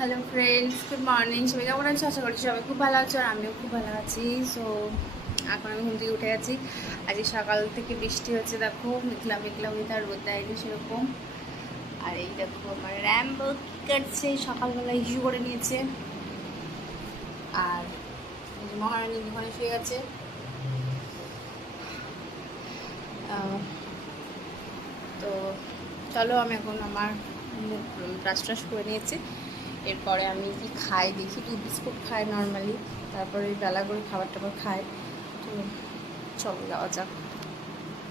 Hello friends, good morning. সবাই কেমন আছো? আশা করছি সবাই খুব ভালো আছো, আর আমিও খুব ভালো আছি। সো এখন আমি ঘুম থেকে উঠে গেছি। আজকে সকাল থেকে বৃষ্টি হচ্ছে, দেখো মেঘলা মেঘলা ওয়েদার, রোদ দেয়নি সেরকম। আর এই দেখো আমার র্যাম্বো কি করছে, সকালবেলা ইস্যু করে নিয়েছে। আর মহারানী ওখানে শুয়ে গেছে। তো চলো, আমি এখন আমার মুখ ব্রাশ ট্রাশ করে নিয়েছি। এরপরে আমি কি খাই দেখি, দুধ বিস্কুট খাই নর্মালি, তারপরে বেলা করে খাবার টাবার খাই। তো চলো যাওয়া যাক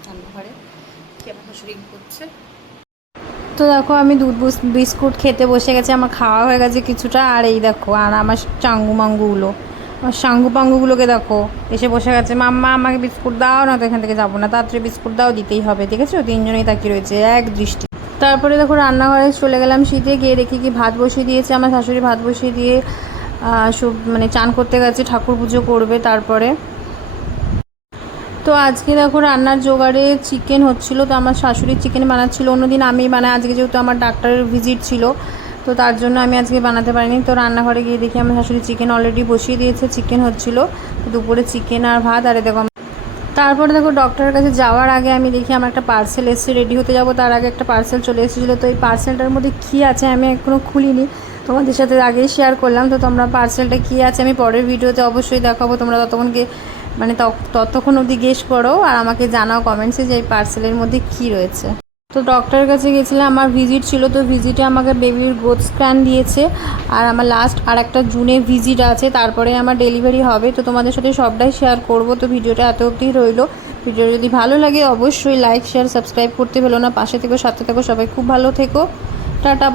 রান্নাঘরে, কি আমার শাশুড়ি করছে। তো দেখো আমি দুধ বিস্কুট খেতে বসে গেছি, আমার খাওয়া হয়ে গেছে কিছুটা। আর এই দেখো, আর আমার চাঙ্গু মাঙ্গুগুলো, আমার সাঙ্গু পাঙ্গুগুলোকে দেখো এসে বসে গেছে, মাম্মা আমাকে বিস্কুট দাও, না তো এখান থেকে যাবো না, তাড়াতাড়ি বিস্কুট দাও, দিতেই হবে। দেখেছো, তিনজনেই তাকিয়ে রয়েছে এক দৃষ্টি। তারপরে দেখো রান্নাঘরে চলে গেলাম, শীতে গিয়ে দেখি কি ভাত বসিয়ে দিয়েছে আমার শাশুড়ি। ভাত বসিয়ে দিয়ে সব মানে চান করতে গেছে, ঠাকুর পুজো করবে তারপরে। তো আজকে দেখো রান্নার জোগাড়ে চিকেন হচ্ছিলো, তো আমার শাশুড়ি চিকেন বানাচ্ছিলো। অন্যদিন আমি বানাই, আজকে যেহেতু আমার ডাক্তারের ভিজিট ছিল তো তার জন্য আমি আজকে বানাতে পারিনি। তো রান্নাঘরে গিয়ে দেখি আমার শাশুড়ি চিকেন অলরেডি বসিয়ে দিয়েছে, চিকেন হচ্ছিলো। দুপুরে চিকেন আর ভাত। আর দেখো তারপরে দেখো ডক্টরের কাছে যাওয়ার আগে আমি দেখি আমার একটা পার্সেল এসেছে, রেডি হতে যাব তার আগে একটা পার্সেল চলে এসেছিলো। তো এই পার্সেলটার মধ্যে কী আছে আমি এখনও খুলিনি, তোমাদের সাথে আগেই শেয়ার করলাম। তো তোমরা পার্সেলটা কী আছে আমি পরের ভিডিওতে অবশ্যই দেখাবো, তোমরা ততক্ষণকে মানে ততক্ষণ অবধি গেস করো আর আমাকে জানাও কমেন্টসে যে এই পার্সেলের মধ্যে কী রয়েছে। তো ডক্টরের কাছে গেছিলাম, আমার ভিজিট ছিল, তো ভিজিটে আমাকে বেবির গ্রোথ স্ক্যান দিয়েছে। আর আমার লাস্ট আর একটা জুনে ভিজিট আছে, তারপরে আমার ডেলিভারি হবে। তো তোমাদের সাথে সবটাই শেয়ার করব। তো ভিডিওটা এত অবধি রইলো। ভিডিও যদি ভালো লাগে অবশ্যই লাইক শেয়ার সাবস্ক্রাইব করতে ভুলো না। পাশে থেকো, সাথে থেকো, সবাই খুব ভালো থেকো। টাটা।